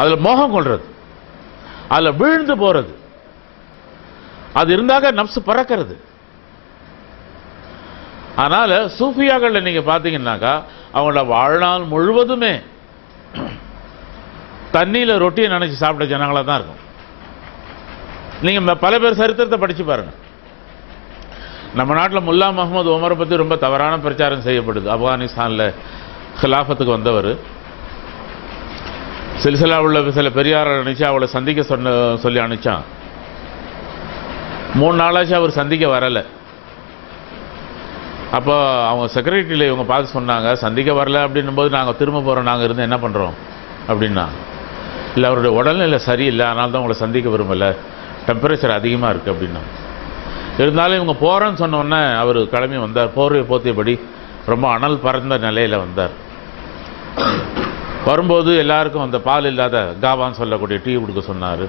அதுல மோகம் கொள்றது, அதுல வீழ்ந்து போறது, அது இருந்தாக நப்சு பறக்கிறது. அதனால சூஃபியாக்கள் நீங்க பாத்தீங்கன்னாக்கா அவங்களோட வாழ்நாள் முழுவதுமே தண்ணியில ரொட்டியை நினைச்சு சாப்பிட்ட ஜனங்களா தான் இருக்கும். நீங்க பல பேர் சரித்திரத்தை படிச்சு பாருங்க. நம்ம நாட்டில் முல்லா முகமது உமரை பத்தி ரொம்ப தவறான பிரச்சாரம் செய்யப்படுது. ஆப்கானிஸ்தான்ல கிலாஃபத்துக்கு வந்தவர் சில்சிலா உள்ள சில பெரியாரை நினைச்சு அவளை சந்திக்க சொல்லி அனுப்பிச்சான். 3 நாளாச்சு அவர் சந்திக்க வரல. அப்போ அவங்க செக்ரட்டரியில் இவங்க பார்த்து சொன்னாங்க, சந்திக்க வரல அப்படின்னும் போது நாங்கள் திரும்ப போகிறோம், நாங்கள் இருந்து என்ன பண்ணுறோம் அப்படின்னா, இல்லை அவருடைய உடல்நிலை சரியில்லை, அதனால தான் உங்களை சந்திக்க விரும்பலை, டெம்பரேச்சர் அதிகமாக இருக்குது அப்படின்னா. இருந்தாலும் இவங்க போகிறேன்னு சொன்னோடனே அவர் கிளம்பி வந்தார். போர்வை போத்தியபடி ரொம்ப அனல் பறந்த நிலையில் வந்தார். வரும்போது எல்லாருக்கும் அந்த பால் இல்லாத காவான்னு சொல்லக்கூடிய டீ கொடுக்க சொன்னார்.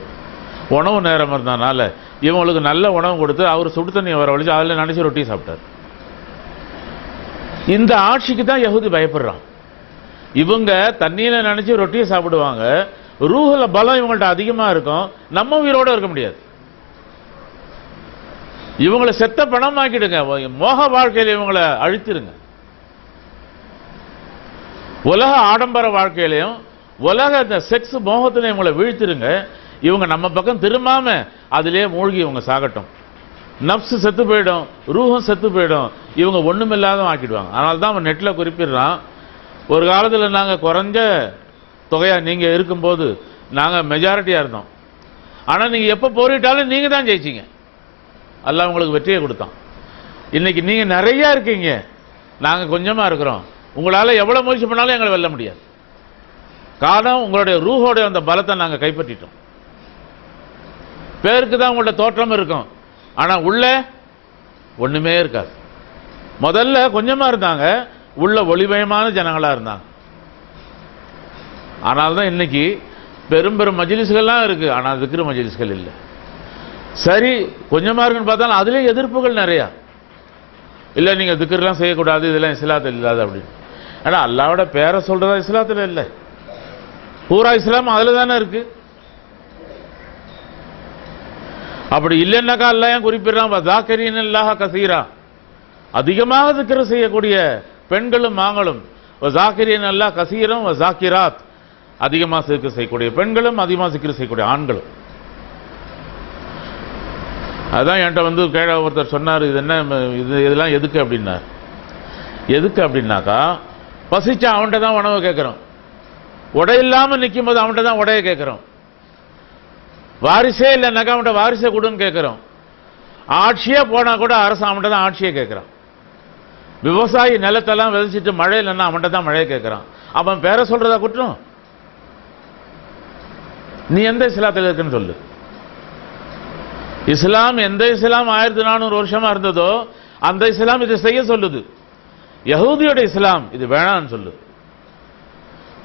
உணவு நேரம் இருந்ததுனால இவங்களுக்கு நல்ல உணவு கொடுத்து அவர் சுடு தண்ணியை வரவழைச்சு அதில் நினச்சி ரொட்டி சாப்பிட்டார். இந்த ஆட்சிக்கு தான் யஹூதி பயப்படுறான். இவங்க தண்ணியில நினைச்சு ரொட்டியை சாப்பிடுவாங்க, ரூஹுல பலம் இவங்கள்ட்ட அதிகமா இருக்கும், நம்ம உயிரோட இருக்க முடியாது. இவங்களை செத்த பணமாக்கிடுங்க, மோக வாழ்க்கையில இவங்களை அழித்திருங்க. உலக ஆடம்பர வாழ்க்கையிலையும் உலக இந்த செக்ஸ் மோகத்திலையும் இவங்களை வீழ்த்திருங்க. இவங்க நம்ம பக்கம் திரும்பாம அதிலே மூழ்கி இவங்க சாகட்டும். நப்சு செத்து போயிடும், ரூஹம் செத்து போயிடும், இவங்க ஒண்ணுமில்லாத ஆக்கிடுவாங்க. அதனால தான் அவன் நெட்ல குறிப்பிடுறான், ஒரு காலத்தில் நாங்கள் குறைஞ்ச தொகையா நீங்க இருக்கும்போது நாங்க மெஜாரிட்டியா இருந்தோம், ஆனா நீங்க எப்ப போரிட்டாலும் நீங்க தான் ஜெயிச்சீங்க, அல்லாஹ் உங்களுக்கு வெற்றியை கொடுத்தான். இன்னைக்கு நீங்க நிறைய இருக்கீங்க, நாங்க கொஞ்சமா இருக்கிறோம், உங்களால எவ்வளவு முயற்சி பண்ணாலும் எங்களை வெல்ல முடியாது. காரணம் உங்களுடைய ரூஹோட அந்த பலத்தை நாங்க கைப்பற்றிட்டோம். பேருக்கு தான் உங்களோட தோற்றம் இருக்கும், ஆனா உள்ள ஒண்ணுமே இருக்காது. முதல்ல கொஞ்சமா இருந்தாங்க, உள்ள ஒளிமயமான ஜனங்களா இருந்தாங்க. ஆனால்தான் இன்னைக்கு பெரும் பெரும் மஜ்லிஸ்கள்லாம் இருக்கு, ஆனா திக்ரு மஜ்லிஸ்கள் இல்லை. சரி கொஞ்சமா இருக்குன்னு பார்த்தாலும் அதுலயும் எதிர்ப்புகள் நிறைய. இல்ல நீங்க திக்ருலாம் செய்யக்கூடாது, இதெல்லாம் இஸ்லாத்தில் இல்லாத அப்படின்னு. ஆனா அல்லாஹ்வோட பேரை சொல்றதா இஸ்லாத்துல இல்லை, பூரா இஸ்லாம் அதுல தானே இருக்கு. அப்படி இல்லைன்னாக்கா அல்லாஹ் ஏன் குறிப்பிடுறான், வஸாக்கிரீன அல்லாஹ கஸீரா, அதிகமாக திக்ரு செய்யக்கூடிய பெண்களும் ஆண்களும், வஸாக்கிரீன அல்லாஹ கஸீரம் வஸாக்கிராத், அதிகமாக திக்ரு செய்யக்கூடிய பெண்களும் அதிகமாக திக்ரு செய்யக்கூடிய ஆண்களும். அதான் என்கிட்ட கேழ ஒருத்தர் சொன்னார், இது என்ன இதெல்லாம் எதுக்கு அப்படின்னார். எதுக்கு அப்படின்னாக்கா, பசிச்சா அவன்கிட்ட தான் உணவு கேட்கிறோம், உடை இல்லாம நிற்கும் போது அவன்கிட்ட தான் உடைய கேட்கிறோம், வாரிசே இல்லைன்னாக்கா அவன்கிட்ட வாரிசை கொடுன்னு கேட்கிறோம், ஆட்சியே போனா கூட அரசு அவன்கிட்ட தான் ஆட்சியை கேட்கிறான், விவசாயி நிலத்தெல்லாம் விதைச்சிட்டு மழை இல்லைன்னா அவன்கிட்ட தான் மழையை கேட்கிறான். அவன் பேரை சொல்றதா குற்றம்? நீ எந்த இஸ்லாத்தில் இருக்குன்னு சொல்லு. இஸ்லாம் எந்த இஸ்லாம் 1400 வருஷமா இருந்ததோ அந்த இஸ்லாம் இதை செய்ய சொல்லுது. யஹூதியோட இஸ்லாம் இது வேணான்னு சொல்லு.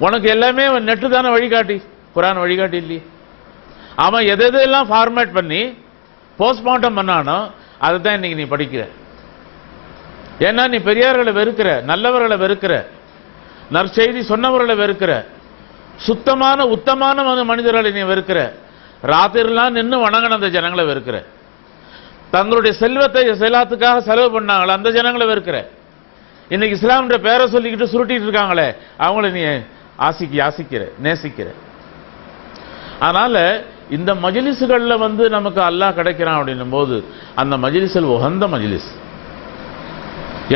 உனக்கு எல்லாமே நெட்டு தானே வழிகாட்டி, குரான் வழிகாட்டி இல்லையே. அவன் எதெல்லாம் ஃபார்மேட் பண்ணி போஸ்ட்மார்ட்டம் பண்ணானோ அதை தான் இன்னைக்கு நீ படிக்கிற. ஏன்னா நீ பெரியார்களை வெறுக்கிற, நல்லவர்களை வெறுக்கிற, நற்செய்தி சொன்னவர்களை வெறுக்கிற, சுத்தமான உத்தமான மனிதர்களை நீ வெறுக்கிற, ராத்திரிலாம் நின்று வணங்கின அந்த ஜனங்களை வெறுக்கிற, தங்களுடைய செல்வத்தை செலாத்துக்காக செலவு பண்ணாங்களே அந்த ஜனங்களை வெறுக்கிற. இன்னைக்கு இஸ்லாம்ன்ற பேரை சொல்லிக்கிட்டு சுருட்டிட்டு இருக்காங்களே அவங்கள நீ யாசிக்கிற, நேசிக்கிற. அதனால இந்த மஜ்லிஸ்கள்ல நமக்கு அல்லாஹ் கிடைக்கிறான் அப்படின்னும் போது அந்த மஜ்லிஸ்கள் உகந்த மஜ்லிஸ்.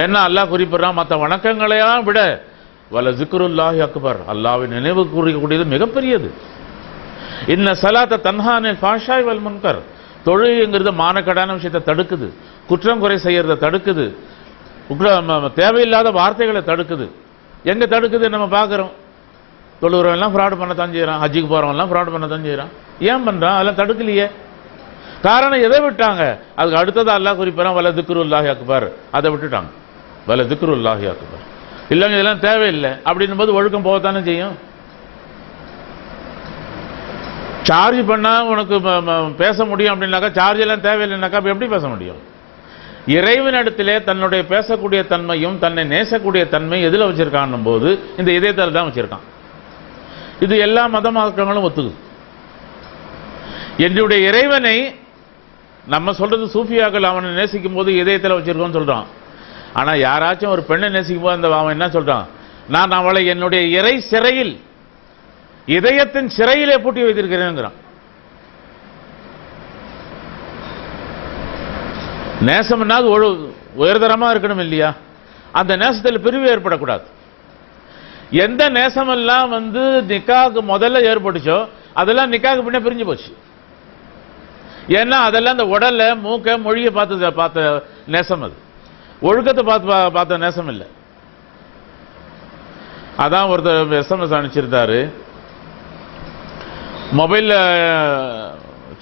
ஏன்னா அல்லாஹ் குறிப்பிடுறான், மற்ற வணக்கங்களையும் விட வல ஜிக்ருல்லாஹி அக்பர், அல்லாஹ்வை நினைவு கூறக்கூடியது மிகப்பெரியது. இன்ன ஸலாத்த தன்ஹா அனில் ஃபாஹ்ஷாய் வல் முன்கர், தொழுகைங்கிறது மானக்கடான விஷயத்தை தடுக்குது, குற்றம் குறை செய்யறதை தடுக்குது, தேவையில்லாத வார்த்தைகளை தடுக்குது. எங்க தடுக்குது நம்ம பார்க்கிறோம். தொழுகிறவன் எல்லாம் ஃப்ராட் பண்ணத்தான் செய்யறான், ஹஜ்ஜுக்கு போறவன் எல்லாம் ஃப்ராட் பண்ணத்தான் செய்யறான். ஏன் பண்றான்? அதெல்லாம் தடுக்கலையே. காரணம் எதை விட்டாங்க? அதுக்கு அடுத்தது அல்லாஹ் குறிப்பிடறான், வல திக்ருல்லாஹி அக்பர், அதை விட்டுட்டாங்க. வல திக்ருல்லாஹி அக்பர் இல்லைங்க, இதெல்லாம் தேவையில்லை அப்படின்னும் போது ஒழுக்கம் போகத்தானே செய்யும். சார்ஜ் பண்ணா உனக்கு பேச முடியும் அப்படின்னாக்கா, சார்ஜ் எல்லாம் தேவையில்லைனாக்கா எப்படி பேச முடியும்? இறைவனிடத்திலே தன்னுடைய பேசக்கூடிய தன்மையும் தன்னை நேசக்கூடிய தன்மை எதில் வச்சிருக்கான் போது இந்த இதயத்தில் தான் வச்சிருக்கான். இது எல்லா மத மார்க்கங்களும் ஒத்துக்குது. என்னுடைய இறைவனை நம்ம சொல்றது சூஃபியாக்கள் அவனை நேசிக்கும் போது இதயத்தில் வச்சிருக்கோம்னு சொல்றான். ஆனா யாராச்சும் ஒரு பெண்ணை நேசிக்கும் போது அந்த அவன் என்ன சொல்றான், நான் அவளை என்னுடைய இறை சிறையில் இதயத்தின் சிறையிலே பூட்டி வைத்திருக்கிறேன். நேசம்னா உயர்தரமா இருக்கணும் இல்லையா? அந்த நேசத்தில் பிரிவு ஏற்படக்கூடாது. எந்த நேசமெல்லாம் நிக்காக்கு முதல்ல ஏற்பட்டுச்சோ அதெல்லாம் நிக்காக்கு பின்ன பிரிஞ்சு போச்சு. ஏன்னா அதெல்லாம் அந்த உடல்ல மூக்க மொழியை பார்த்த நேசம், அது ஒழுக்கத்தை பார்த்த நேசம் இல்லை. அதான் ஒருத்தர் SMS அனுப்பிச்சிருந்தாரு, மொபைல்ல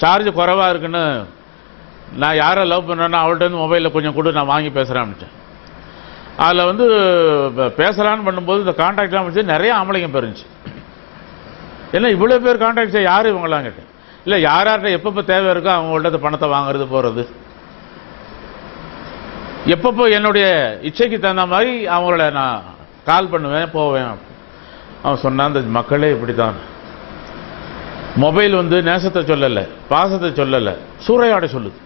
சார்ஜ் குறைவா இருக்குன்னு நான் யாரை லவ் பண்ணேன்னா அவள்கிட்ட மொபைலில் கொஞ்சம் கூட நான் வாங்கி பேசுகிறேன். அதில் பேசலான்னு பண்ணும்போது இந்த கான்டாக்ட்லாம் வச்சு நிறைய ஆம்பளைங்க பெருந்துச்சு. ஏன்னா இவ்வளோ பேர் கான்டாக்ட் யார் இவங்களாம் கேட்டேன். இல்லை யார்கிட்ட எப்பப்போ தேவை இருக்கோ அவங்கள்ட்ட பணத்தை வாங்குறது போகிறது, எப்பப்போ என்னுடைய இச்சைக்கு தகுந்த மாதிரி அவங்கள நான் கால் பண்ணுவேன் போவேன். அவன் சொன்னான், அந்த மக்களே இப்படி தான். மொபைல் நேசத்தை சொல்லலை, பாசத்தை சொல்லலை, சூறையாட சொல்லுது.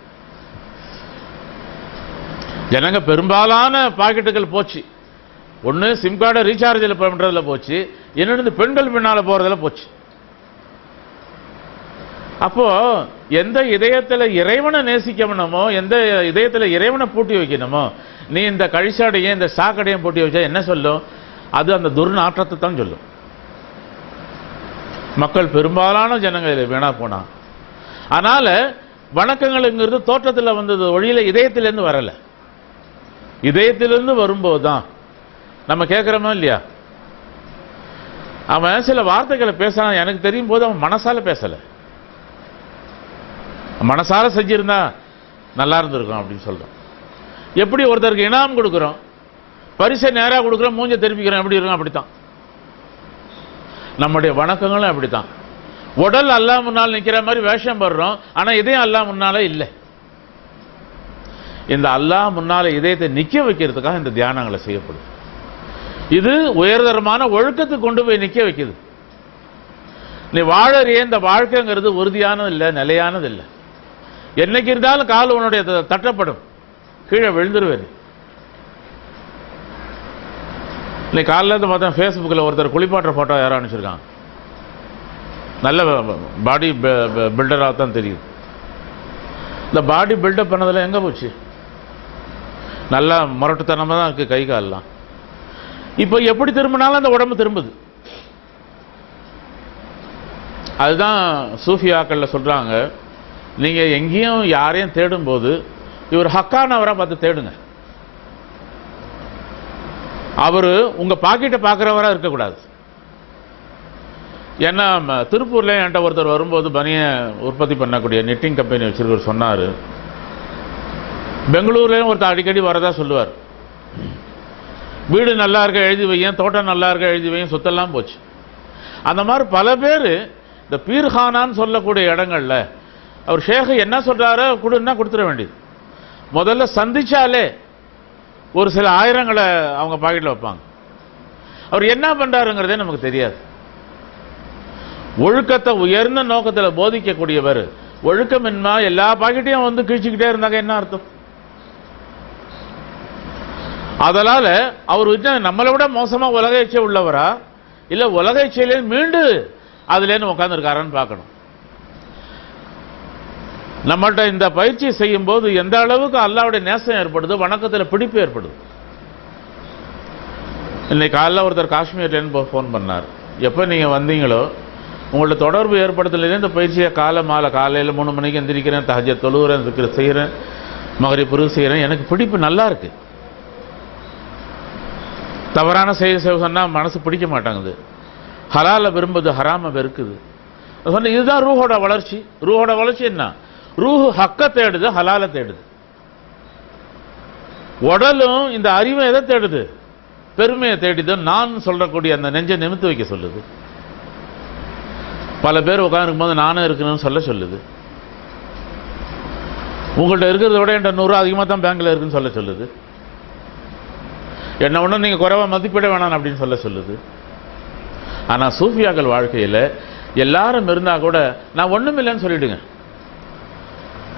ஜனங்க பெரும்பாலான பாக்கெட்டுகள் போச்சு. ஒன்று சிம் கார்டை ரீசார்ஜில் பண்ணுறதுல போச்சு, இன்னொன்று பெண்கள் பின்னால் போகிறதுல போச்சு. அப்போ எந்த இதயத்தில் இறைவனை நேசிக்கணுமோ, எந்த இதயத்தில் இறைவனை பூட்டி வைக்கணுமோ, நீ இந்த கழிச்சாடையும் இந்த சாக்கடையும் பூட்டி வச்சா என்ன சொல்லும்? அது அந்த துர்நாற்றத்தை தான் சொல்லும். மக்கள் பெரும்பாலான ஜனங்கள் வீணா போனா. அதனால வணக்கங்கள்ங்கிறது தோற்றத்தில் வந்தது, ஒழியில இதயத்திலிருந்து வரல. இதயத்திலிருந்து வரும்போது தான் நம்ம கேட்கிறோமா இல்லையா? அவன் சில வார்த்தைகளை பேசுறான், எனக்கு தெரியும் போது அவன் மனசால பேசல. மனசால செஞ்சிருந்தா நல்லா இருந்திருக்கும் அப்படின்னு சொல்றோம். எப்படி ஒருத்தருக்கு இனாம் கொடுக்கிறோம், பரிசை நேராக கொடுக்குறோம், மூஞ்ச திருப்பிக்கிறோம், எப்படி இருக்கும்? அப்படித்தான் நம்முடைய வணக்கங்களும் அப்படித்தான். உடல் அல்லாஹ் முன்னால் நிற்கிற மாதிரி வேஷம் படுறோம், ஆனா இதயம் அல்லாஹ் முன்னாலே இல்லை. இந்த அல்லாஹ் முன்னால இதயத்தை நிக்க வைக்கிறதுக்காக இந்த தியானங்களை செய்யப்படுது. இது உயர்தரமான ஒழுக்கத்துக்கு கொண்டு போய் நிக்க வைக்குது. நீ வாழறிய இந்த வாழ்க்கைங்கிறது உறுதியானது இல்லை, நிலையானது இல்லை. என்னைக்கு இருந்தாலும் கால் உன்னுடைய தட்டப்படும், கீழே விழுந்துருவேன். நீ காலையில் இருந்து பார்த்தா ஃபேஸ்புக்கில் ஒருத்தர் குளிப்பாட்டுற போட்டோ யாரும் அனுப்பிச்சிருக்காங்க. நல்ல பாடி பில்டராக தான் தெரியுது. இந்த பாடி பில்டப் பண்ணதில் எங்கே போச்சு? நல்லா முரட்டுத்தனமாக தான் இருக்குது கை காலெலாம். இப்போ எப்படி திரும்பினாலும் அந்த உடம்பு திரும்புது. அதுதான் சூஃபியாக்களில் சொல்கிறாங்க, நீங்கள் எங்கேயும் யாரையும் தேடும்போது இவர் ஹக்கானவராக பார்த்து தேடுங்க. அவர் உங்கள் பாக்கெட்டை பார்க்குறவராக இருக்கக்கூடாது. ஏன்னா திருப்பூரில் என்கிட்ட ஒருத்தர் வரும்போது பனியை உற்பத்தி பண்ணக்கூடிய நிட்டிங் கம்பெனி வச்சிருக்கவர் சொன்னார், பெங்களூர்லேயும் ஒருத்தர் அடிக்கடி வரதா சொல்லுவார், வீடு நல்லா இருக்க எழுதி வையன், தோட்டம் நல்லா இருக்க எழுதி வையன், சொத்தெல்லாம் போச்சு. அந்த மாதிரி பல பேர் இந்த பீர்ஹானான்னு சொல்லக்கூடிய இடங்கள்ல அவர் ஷேக் என்ன சொல்றாரோ கொடுன்னா கொடுத்துட வேண்டியது. முதல்ல சந்திச்சாலே ஒரு சில ஆயிரங்களை அவங்க பாக்கெட்டில் வைப்பாங்க. அவர் என்ன பண்றாருங்கிறதே நமக்கு தெரியாது. ஒழுக்கத்தை உயர்ந்த நோக்கத்தில் போதிக்கக்கூடியவர் ஒழுக்கம் என்ன எல்லா பாக்கெட்டையும் கிழிச்சுக்கிட்டே இருந்தாங்க என்ன அர்த்தம்? அதனால அவர் நம்மளை விட மோசமா உலக இச்சை உள்ளவரா இல்ல உலக இச்சையிலே மீண்டு அதுலேருந்து உட்கார்ந்து இருக்காரான்னு பார்க்கணும். நம்மள்ட்ட இந்த பயிற்சி செய்யும் போது எந்த அளவுக்கு அல்லாஹ்வுடைய நேசம் ஏற்படுது, வணக்கத்தில் பிடிப்பு ஏற்படுது. இன்னைக்கு காலையில் ஒருத்தர் காஷ்மீர்லேருந்து ஃபோன் பண்ணார், எப்போ நீங்கள் வந்தீங்களோ உங்கள்ட்ட தொடர்பு ஏற்படுத்தலையே இந்த பயிற்சியை காலையில் 3 மணிக்கு எந்திரிக்கிறேன், தஹஜ்ஜத் தொழுகிறேன், திக்ர் செய்கிறேன், மக்ரிப் புரு செய்கிறேன், எனக்கு பிடிப்பு நல்லா இருக்கு. தவறான செயல் சொன்னால் மனசு பிடிக்க மாட்டாங்குது, ஹலாலை விரும்புது, ஹராமை வெறுக்குது. சொன்ன இதுதான் ரூஹோட வளர்ச்சி. ரூஹோட வளர்ச்சி என்ன? ரூஹு ஹக்க தேடுது, ஹலாலை தேடுது. உடலும் இந்த அறிவை எதை தேடுது? பெருமையை தேடிது. நான் சொல்லக்கூடிய அந்த நெஞ்சை நிமித்து வைக்க சொல்லுது. பல பேர் உட்காந்துருக்கும் போது நானும் இருக்கணும்னு சொல்லுது. உங்கள்கிட்ட இருக்கிறத விட என்கிட்ட 100 அதிகமாக தான் பேங்க்ல இருக்குன்னு சொல்ல சொல்லுது. என்ன ஒன்றும் நீங்கள் குறைவா மதிப்பிட வேணாம் அப்படின்னு சொல்ல சொல்லுது. ஆனால் சூஃபியாக்கள் வாழ்க்கையில் எல்லாரும் இருந்தா கூட நான் ஒன்றும் இல்லைன்னு சொல்லிடுங்க.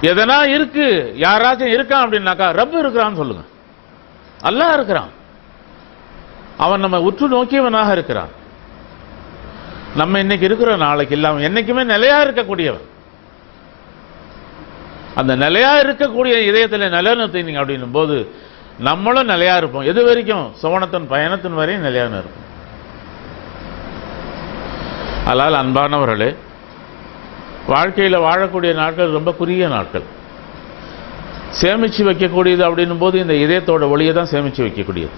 எதனா இருக்கு, யாராச்சும் இருக்கான் அப்படின்னாக்கா ரப்பு இருக்கிறான்னு சொல்லுங்க. அல்லாஹ் இருக்கிறான், அவன் நம்ம உற்று நோக்கியவனாக இருக்கிறான். நம்ம இன்னைக்கு இருக்கிற நாளைக்கு இல்லாம என்னைக்குமே நிலையா இருக்கக்கூடியவன். அந்த நிலையா இருக்கக்கூடிய இதயத்தில் நிலைநிறுத்தினீங்க அப்படின்னும் போது நம்மளும் நிலையா இருப்போம். எது வரைக்கும்? சோனத்தின் பயணத்தின் வரையும் நிலையான இருக்கும். அதனால் அன்பானவர்களே, வாழ்க்கையில் வாழக்கூடிய நாட்கள் ரொம்ப குறுகிய நாட்கள். சேமிச்சு வைக்கக்கூடியது அப்படின்னும் போது இந்த இதயத்தோட ஒளியை தான் சேமிச்சு வைக்கக்கூடியது.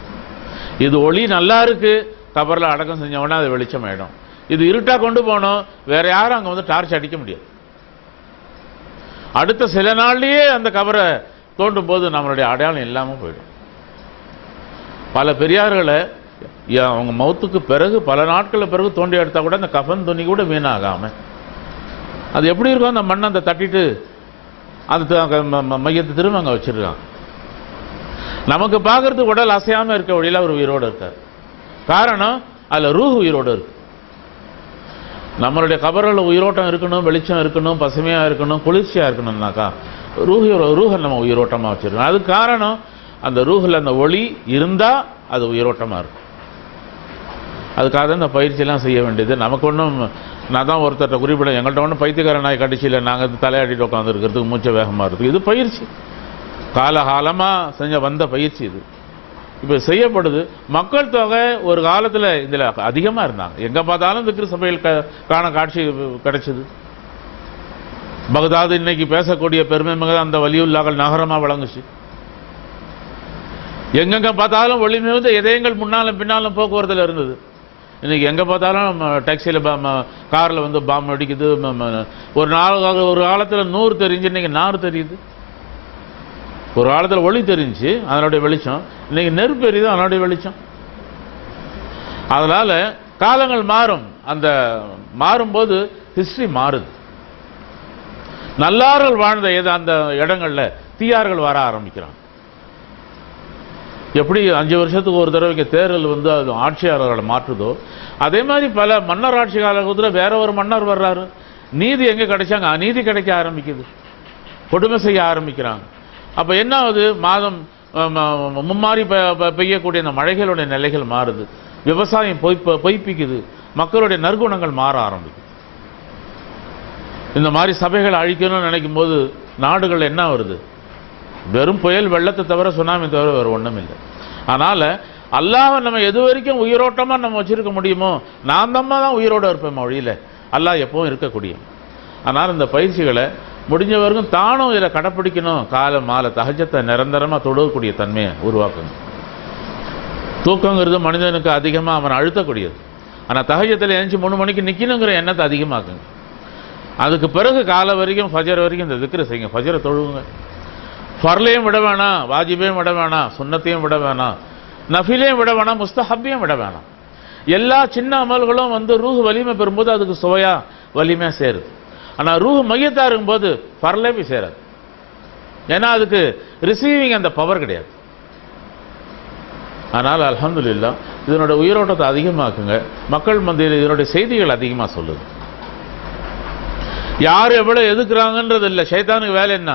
இது ஒளி நல்லா இருக்கு, கபரில் அடக்கம் செஞ்சவொடனே அது வெளிச்சம் ஆயிடும். இது இருட்டா கொண்டு போனோம், வேற யாரும் அங்க வந்து டார்ச் அடிக்க முடியாது. அடுத்த சில நாள்லயே அந்த கபரை தோண்டும் போது நம்மளுடைய அடையாளம் இல்லாம போயிடும். பல பெரியார்களை அவங்க மௌத்துக்கு பிறகு பல நாட்கள் பிறகு தோண்டி எடுத்தா கூட அந்த கஃன் துணி கூட வீணாகாம அது எப்படி இருக்கும்? அந்த மண்ணை அந்த தட்டிட்டு அந்த மையத்தை திரும்ப அங்க வச்சிருக்காங்க. நமக்கு பார்க்கறதுக்கு உடல் அசையாம இருக்க வழியில அவர் உயிரோடு இருக்கார். காரணம், அதுல ரூஹ் உயிரோடு இருக்கு. நம்மளுடைய கபரில் உயிரோட்டம் இருக்கணும், வெளிச்சம் இருக்கணும், பசுமையா இருக்கணும், குளிர்ச்சியா இருக்கணும்னாக்கா ரூஹை நம்ம உயிரோட்டமா வச்சிருக்கோம். அது காரணம், அந்த ரூஹில் அந்த ஒளி இருந்தா அது உயிரோட்டமா இருக்கும். அதுக்காக தான் இந்த பயிற்சியெல்லாம் செய்ய வேண்டியது. நமக்கு ஒன்றும், நான் தான் ஒருத்தர்கிட்ட குறிப்பிட, எங்கள்கிட்ட ஒன்றும் பைத்தியக்கார நாய் கடிச்சில்லை, நாங்கள் தலையாடிட்டு உட்காந்துருக்கிறதுக்கு மூச்சை வேகமாக இருக்குது. இது பயிற்சி, காலகாலமாக செஞ்ச வந்த பயிற்சி. இது இப்போ செய்யப்படுது. மக்கள் தொகை ஒரு காலத்தில் இதில் அதிகமாக இருந்தாங்க. எங்கே பார்த்தாலும் திக்ரு சபையில் காண காட்சி கிடைச்சது. பகதாது இன்னைக்கு பேசக்கூடிய பெருமை மிக அந்த வலியுல்லாக்கள் நகரமாக விளங்குச்சு. எங்கெங்க பார்த்தாலும் ஒளி மிகுந்த இதயங்கள் முன்னாலும் பின்னாலும் போக்குவரத்தில் இருந்தது. இன்னைக்கு எங்கே பார்த்தாலும் டாக்ஸியில் காரில் வந்து பாம்பு அடிக்குது. ஒரு காலத்தில் 100 தெரிஞ்சு இன்னைக்கு 4 தெரியுது. ஒரு காலத்தில் ஒளி தெரிஞ்சு அதனுடைய வெளிச்சம், இன்னைக்கு நெருப்பு எரியுது அதனுடைய வெளிச்சம். அதனால காலங்கள் மாறும். அந்த மாறும்போது ஹிஸ்டரி மாறுது. நல்லார்கள் வாழ்ந்த அந்த இடங்கள்ல தீயார்கள் வர ஆரம்பிக்கிறாங்க. எப்படி 5 வருஷத்துக்கு ஒரு தடவைக்கு தேர்தல் வந்து அது ஆட்சியாளர்களை மாற்றுதோ, அதே மாதிரி பல மன்னர் ஆட்சி காலத்தில் வேற ஒரு மன்னர் வர்றாரு. நீதி எங்க கிடைச்சாங்க, அநீதி கிடைக்க ஆரம்பிக்குது, கொடுமை செய்ய ஆரம்பிக்கிறாங்க. அப்ப என்ன ஆகுது? மாதம் மும்மாறி பெய்யக்கூடிய அந்த மழைகளுடைய நிலைகள் மாறுது, விவசாயம் பொய்ப்பிக்குது, மக்களுடைய நற்குணங்கள் மாற ஆரம்பிக்குது. இந்த மாதிரி சபைகளை அழிக்கணும்னு நினைக்கும் போது நாடுகள் என்ன வருது? வெறும் புயல் வெள்ளத்தை தவிர சுனாமி தவிர வேறு ஒன்றும் இல்லை. அதனால அல்லாஹ் நம்ம எது வரைக்கும் உயிரோட்டமா நம்ம வச்சிருக்க முடியுமோ, நான் தான் உயிரோட இருப்பேன் மொழியில, அல்லாஹ் எப்பவும் இருக்கக்கூடிய. அதனால இந்த பயிற்சிகளை முடிஞ்ச வரைக்கும் தானும் இதில் கடைப்பிடிக்கணும். கால மாலை தஹஜத்தை நிரந்தரமா தொழக்கூடிய தன்மையை உருவாக்கணும். தூக்கங்கிறது மனிதனுக்கு அதிகமாக அவன் அழுத்தக்கூடியது. ஆனால் தஹஜத்தில் எழுந்து 3 மணிக்கு நிற்கணுங்கிற எண்ணத்தை அதிகமாக்குங்க. அதுக்கு பிறகு காலை வரைக்கும் ஃபஜர் வரைக்கும் இந்த திக்ரு செய்யுங்க. ஃபஜரை தொழுவுங்க. ஃபர்லையும் விட வேணாம், வாஜிபையும் விட வேணாம், சுன்னத்தையும் விட வேணாம், நஃபிலையும் விட வேணாம், முஸ்தஹப்பையும் விட வேணாம். எல்லா சின்ன அமல்களும் வந்து ரூஹ் வலிமை பெறும்போது அதுக்கு சுவையா வலிமையா சேருது. ஆனால் ரூஹ் மையத்தா இருக்கும்போது ஃபர்லே போய் சேராது. ஏன்னா அதுக்கு ரிசீவிங் அந்த பவர் கிடையாது. ஆனால் அல்ஹம்துலில்லாஹ் இதனுடைய உயிரோட்டத்தை அதிகமாக்குங்க. மக்கள் மத்தியில் இதனுடைய செய்திகள் அதிகமாக சொல்லுது. யார் எவ்வளவு எதுக்குறாங்கன்றது இல்லை. ஷைத்தானுக்கு வேலை என்ன?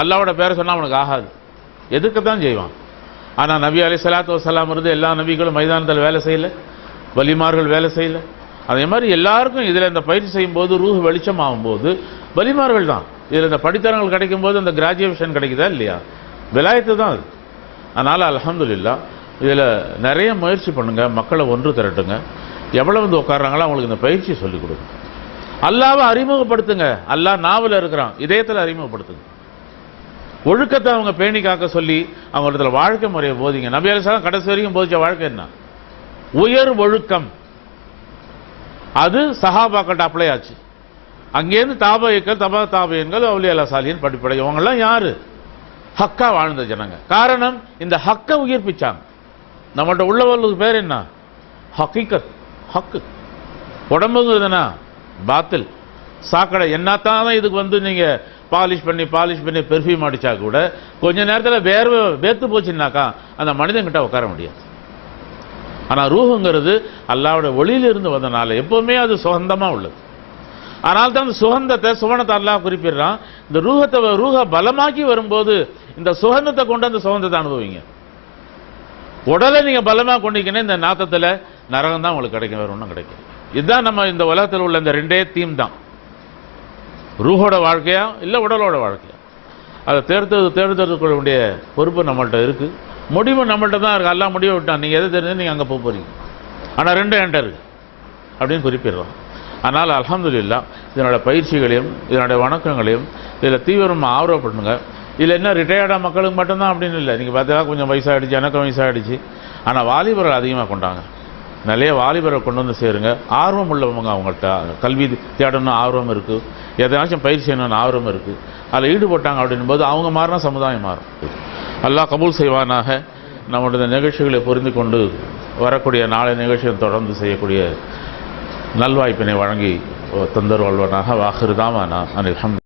அல்லாவோட பேரை சொன்னா அவனுக்கு ஆகாது, எதுக்கத்தான் செய்வான். ஆனா நபி அலைஹிஸ்ஸலாத்து வஸ்ஸலாம் இருந்து எல்லா நபிகளும் மைதானத்தில் வேலை செய்யல, வலிமார்கள் வேலை செய்யல. அதே மாதிரி எல்லாருக்கும் இதுல இந்த பயிற்சி செய்யும் போது ரூஹ் வெளிச்சம் ஆகும்போது வலிமார்கள் தான். இதுல இந்த படித்தரங்கள் கிடைக்கும் போது அந்த கிராஜுவேஷன் கிடைக்குதா இல்லையா, விலாயத்து தான் அது. அதனால அல்ஹம்துலில்லாஹ் இதுல நிறைய முயற்சி பண்ணுங்க, மக்களை ஒன்று திரட்டுங்க. எவ்வளவு வந்து உட்கார்றாங்களோ அவங்களுக்கு இந்த பயிற்சியை சொல்லிக் கொடுங்க. அல்லாவை அறிமுகப்படுத்துங்க. அல்லாஹ் நாவல இருக்கிறான், இதயத்தில் அறிமுகப்படுத்துங்க. ஒழுக்கத்தை அவங்க பேணி காக்க சொல்லி அவங்களிடத்துல வாழ்க்கை முறையை போதிங்க. நபி அலைஹிஸ்ஸலாம் கடைசி வரைக்கும் போதிச்ச வாழ்க்கை என்ன? உயர் ஒழுக்கம். அது சஹாபாக்கள்ட்ட அப்ளை ஆச்சு. அங்கேருந்து தாபைகள், தபா தாபையன்கள், அவுலியா சாலியின் படிப்படை. இவங்கெல்லாம் யாரு? ஹக்கா வாழ்ந்த ஜனங்க. காரணம், இந்த ஹக்கை உயிர்ப்பிச்சாங்க. நம்மள்ட்ட உள்ளவர்களுக்கு பேர் என்ன? ஹக்கீகத், ஹக்கு. உடம்புங்கிறதுனா பாத்தில், சாக்கடை. என்னத்தான் இதுக்கு வந்து நீங்க பாலிஷ் பண்ணி பெர்ஃப்யூம் அடித்தா கூட கொஞ்ச நேரத்தில் வேர்த்து போச்சுன்னாக்கா அந்த மனிதன்கிட்ட உட்கார முடியாது. ஆனால் ரூஹுங்கிறது அல்லாஹ்வோட ஒளியிலிருந்து வந்தனால எப்போவுமே அது சுகந்தமாக உள்ளது. ஆனால் தான் அந்த சுகந்தத்தை சுவனத்தை அல்லாஹ் குறிப்பிடுறான். இந்த ரூஹ பலமாக்கி வரும்போது இந்த சுகந்தத்தை கொண்டு அந்த சுகந்தத்தை அனுபவிங்க. உடலை நீங்கள் பலமாக கொண்டிங்கன்னா இந்த நாத்தத்தில் நரகம் தான் உங்களுக்கு கிடைக்கும், வேறு ஒன்றும் கிடைக்கும். இதுதான் நம்ம இந்த உலகத்தில் உள்ள இந்த ரெண்டே தீம் தான், ரூஹோட வாழ்க்கையா இல்லை உடலோட வாழ்க்கையா. அதை தேர்ந்தெடுக்க வேண்டிய பொறுப்பு நம்மள்கிட்ட இருக்குது, முடிவு நம்மள்கிட்ட தான் இருக்குது. எல்லாம் முடிவு விட்டான், நீங்கள் எதை தெரிஞ்சு நீங்கள் அங்கே போக போகிறீங்க. ஆனால் ரெண்டு என்கிட்ட இருக்குது அப்படின்னு குறிப்பிடுறோம். அதனால் அல்ஹம்துலில்லாஹ் இதனோட பயிற்சிகளையும் இதனுடைய வணக்கங்களையும் இதில் தீவிரமாக ஆர்வப்படுங்க. இதில் என்ன ரிட்டையர்டாக மக்களுக்கு மட்டும்தான் அப்படின்னு இல்லை. நீங்கள் பார்த்தா கொஞ்சம் வயசாகிடுச்சு, எனக்கும் வயசாகிடுச்சு. ஆனால் வாலிபர்கள் அதிகமாக கொண்டாங்க, நிறைய வாலிபரை கொண்டு வந்து சேருங்க. ஆர்வம் உள்ளவங்க, அவங்கள்ட்ட கல்வி தேடணும் ஆர்வம் இருக்குது, எதாச்சும் பயிற்சி செய்யணும்னு ஆர்வம் இருக்குது, அதில் ஈடுபட்டாங்க அப்படின் போது அவங்க மாறினா சமுதாயம் மாறும். அல்லாஹ் கபூல் செய்வானாக. நம்முடைய நிகழ்ச்சிகளை புரிந்து கொண்டு வரக்கூடிய நாளை நிகழ்ச்சியை தொடர்ந்து செய்யக்கூடிய நல்வாய்ப்பினை வழங்கி தந்தருள்வனாக. வாஹிரு தாவானா அல்ஹம்துலில்லாஹ்.